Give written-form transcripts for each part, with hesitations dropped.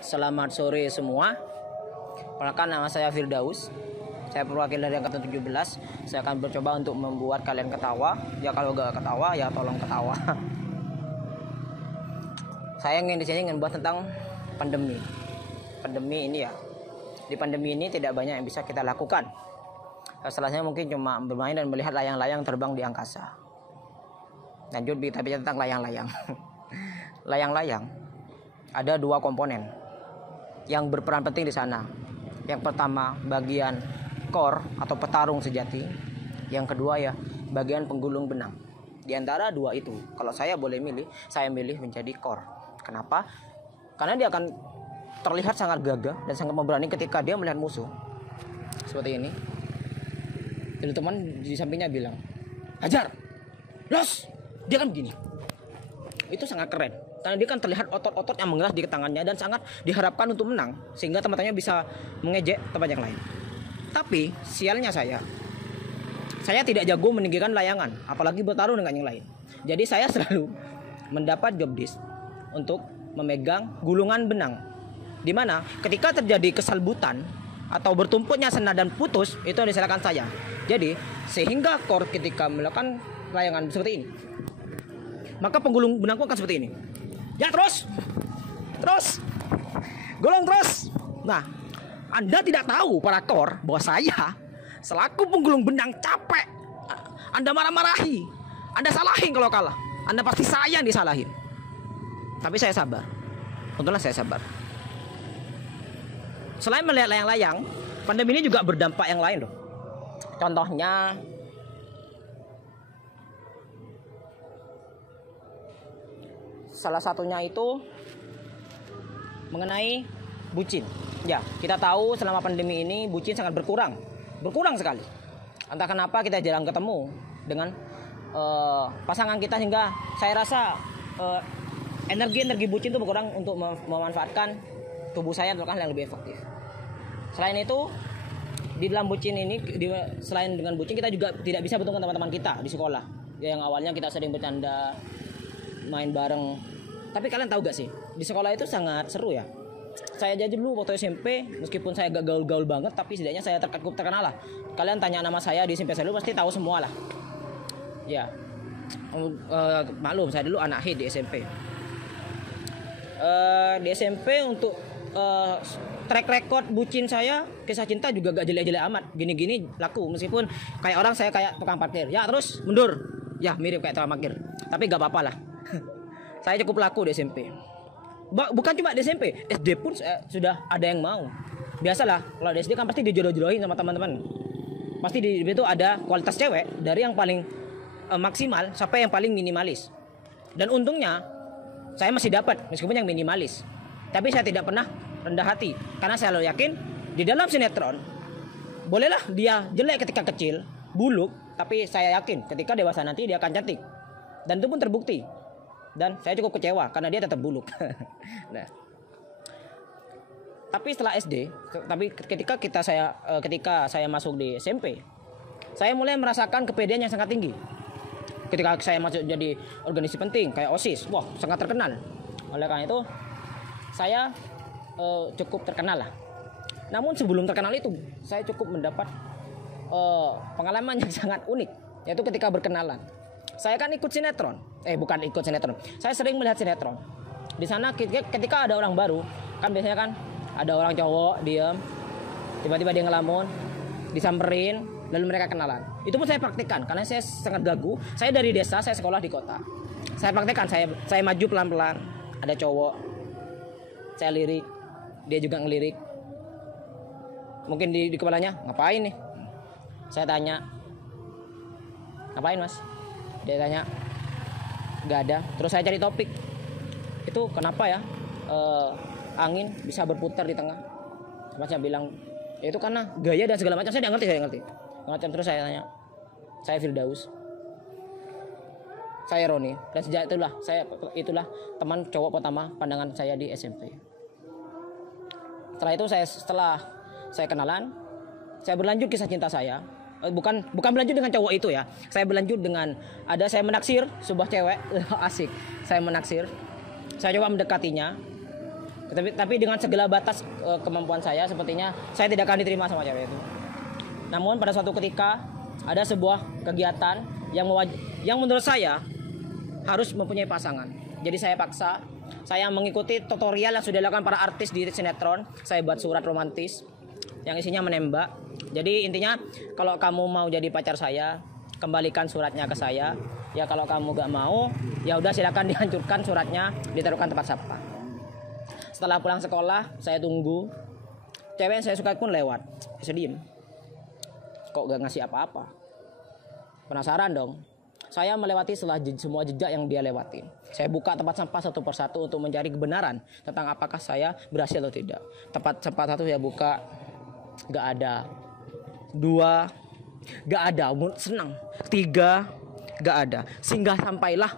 Selamat sore semua. Perkenalkan, nama saya Firdaus. Saya perwakilan dari angkatan 17. Saya akan mencoba untuk membuat kalian ketawa. Ya kalau gak ketawa ya tolong ketawa. Saya ingin di sini ingin buat tentang pandemi. Pandemi ini ya. Di pandemi ini tidak banyak yang bisa kita lakukan. Salahnya mungkin cuma bermain dan melihat layang-layang terbang di angkasa. Lanjut kita bicara tentang layang-layang. Layang-layang ada dua komponen yang berperan penting di sana. Yang pertama bagian core atau petarung sejati. Yang kedua ya bagian penggulung benang. Di antara dua itu, kalau saya boleh milih, saya milih menjadi core. Kenapa? Karena dia akan terlihat sangat gagah dan sangat memberani ketika dia melihat musuh. Seperti ini. Jadi teman di sampingnya bilang, "Hajar, los!" Dia kan begini. Itu sangat keren. Karena dia kan terlihat otot-otot yang mengeras di tangannya dan sangat diharapkan untuk menang sehingga teman-temannya bisa mengejek tempat yang lain. Tapi sialnya saya tidak jago meninggikan layangan, apalagi bertarung dengan yang lain. Jadi saya selalu mendapat job desk untuk memegang gulungan benang. Di mana ketika terjadi kesalbutan atau bertumpuknya senada dan putus, itu yang disalahkan saya. Jadi sehingga core ketika melakukan layangan seperti ini, maka penggulung benangku akan seperti ini. Ya terus, gulung terus. Nah, Anda tidak tahu para core bahwa saya selaku penggulung benang capek. Anda marah-marahi, Anda salahin kalau kalah. Anda pasti saya yang disalahin. Tapi saya sabar. Untunglah saya sabar. Selain melihat layang-layang, pandemi ini juga berdampak yang lain loh. Contohnya salah satunya itu mengenai bucin. Ya, kita tahu selama pandemi ini bucin sangat berkurang sekali. Entah kenapa kita jarang ketemu dengan pasangan kita sehingga saya rasa energi bucin itu berkurang untuk memanfaatkan tubuh saya untuk hal yang lebih efektif. Selain itu, di dalam bucin ini, selain dengan bucin kita juga tidak bisa bertemu teman-teman kita di sekolah. Yang awalnya kita sering bercanda, main bareng. Tapi kalian tahu gak sih, di sekolah itu sangat seru ya. Saya aja dulu waktu SMP, meskipun saya gak gaul-gaul banget, tapi setidaknya saya terkenal lah. Kalian tanya nama saya di SMP saya dulu pasti tahu semua lah. Ya, maklum saya dulu anak hit di SMP. Di SMP untuk track record bucin saya, kisah cinta juga gak jelek-jelek amat. Gini-gini laku, meskipun kayak orang saya kayak tukang parkir. Ya terus mundur, ya mirip kayak tukang parkir. Tapi gak apa-apa lah. Saya cukup laku di SMP. Bukan cuma di SMP, SD pun sudah ada yang mau. Biasalah, kalau di SD kan pasti dijodoh-jodohin sama teman-teman. Pasti di situ ada kualitas cewek dari yang paling maksimal sampai yang paling minimalis. Dan untungnya saya masih dapat meskipun yang minimalis. Tapi saya tidak pernah rendah hati karena saya selalu yakin di dalam sinetron bolehlah dia jelek ketika kecil, buluk, tapi saya yakin ketika dewasa nanti dia akan cantik. Dan itu pun terbukti. Dan saya cukup kecewa karena dia tetap buluk. Nah, tapi setelah SD, ketika saya masuk di SMP, saya mulai merasakan kepedean yang sangat tinggi. Ketika saya masuk jadi organisasi penting kayak OSIS, wah sangat terkenal. Oleh karena itu, saya cukup terkenal lah. Namun sebelum terkenal itu, saya cukup mendapat pengalaman yang sangat unik, yaitu ketika berkenalan. Saya kan ikut sinetron. Bukan ikut sinetron. Saya sering melihat sinetron. Di sana ketika ada orang baru, kan biasanya kan ada orang cowok diam, tiba-tiba dia ngelamun, disamperin, lalu mereka kenalan. Itu pun saya praktikkan karena saya sangat gagu. Saya dari desa, saya sekolah di kota. Saya praktikkan, saya maju pelan-pelan. Ada cowok, saya lirik, dia juga ngelirik. Mungkin di kepalanya, ngapain nih? Saya tanya, ngapain mas? Dia tanya, gak ada. Terus saya cari topik. Itu kenapa ya angin bisa berputar di tengah? Saya bilang, ya itu karena gaya dan segala macam. Saya ngerti. Macam terus saya tanya, saya Firdaus, saya Roni, dan sejak itulah teman cowok pertama pandangan saya di SMP. Setelah itu setelah saya kenalan, saya berlanjut kisah cinta saya. Bukan berlanjut dengan cowok itu ya. Saya berlanjut dengan saya menaksir sebuah cewek. Asik. Saya menaksir. Saya coba mendekatinya. Tapi dengan segala batas kemampuan saya, sepertinya saya tidak akan diterima sama cewek itu. Namun pada suatu ketika ada sebuah kegiatan yang menurut saya harus mempunyai pasangan. Jadi saya paksa, saya mengikuti tutorial yang sudah dilakukan para artis di sinetron. Saya buat surat romantis yang isinya menembak. Jadi intinya, kalau kamu mau jadi pacar saya, kembalikan suratnya ke saya. Ya kalau kamu gak mau, ya udah silakan dihancurkan suratnya, ditaruhkan tempat sampah. Setelah pulang sekolah, saya tunggu. Cewek yang saya suka pun lewat. Saya diem. Kok gak ngasih apa-apa? Penasaran dong. Saya melewati semua jejak yang dia lewatin. Saya buka tempat sampah satu persatu untuk mencari kebenaran tentang apakah saya berhasil atau tidak. Tempat sampah satu saya buka, gak ada. 2, gak ada. Senang. 3, gak ada. Singgah sampailah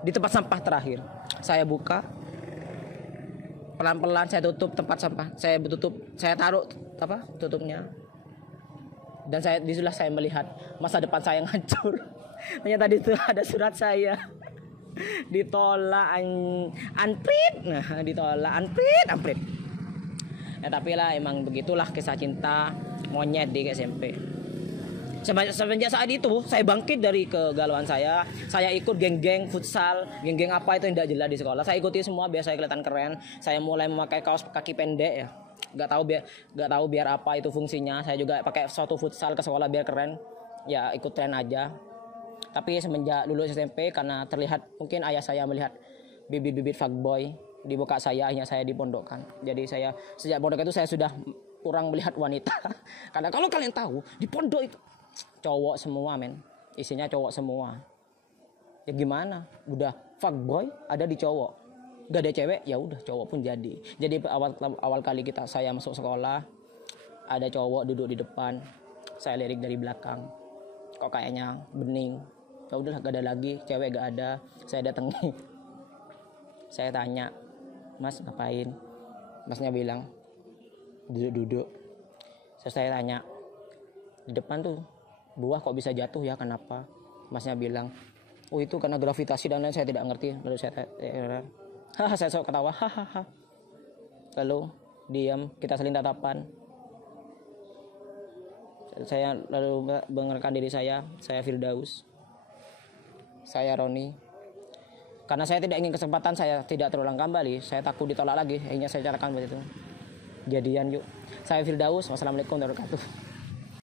di tempat sampah terakhir. Saya buka. Pelan-pelan saya tutup tempat sampah. Saya taruh tutupnya. Dan disitulah saya melihat masa depan saya yang hancur. Ternyata di situ ada surat saya. Ditolak anprit. Nah, ditolak anprit. Ya tapi lah, emang begitulah kisah cinta monyet di SMP. Semenjak saat itu saya bangkit dari kegalauan saya. Saya ikut geng-geng futsal, geng-geng apa itu yang tidak jelas di sekolah. Saya ikuti semua biar saya kelihatan keren. Saya mulai memakai kaos kaki pendek ya. Gak tahu biar apa itu fungsinya. Saya juga pakai sepatu futsal ke sekolah biar keren. Ya ikut tren aja. Tapi semenjak lulus SMP, karena terlihat mungkin ayah saya melihat bibit-bibit fuckboy di muka saya, akhirnya saya dipondokkan. Jadi saya sejak pondok itu saya sudah kurang melihat wanita. Karena kalau kalian tahu di pondok itu cowok semua men, isinya cowok semua. Ya gimana, udah fuckboy ada di cowok, gak ada cewek ya udah cowok pun jadi. Jadi awal kali saya masuk sekolah, ada cowok duduk di depan, saya lirik dari belakang, kok kayaknya bening. Ya udah gak ada lagi, cewek gak ada. Saya datangi, saya tanya, mas ngapain? Masnya bilang duduk. Saya tanya, di depan tuh buah kok bisa jatuh ya, kenapa? Masnya bilang, oh itu karena gravitasi dan lain, saya tidak ngerti. Lalu saya sok ketawa, hahaha. Lalu diam, kita saling tatapan. Saya lalu mengenalkan diri saya Firdaus, saya Roni. Karena saya tidak ingin kesempatan saya tidak terulang kembali, saya takut ditolak lagi, akhirnya saya carakan begitu. Jadian yuk. Saya Firdaus, wassalamualaikum warahmatullahi wabarakatuh.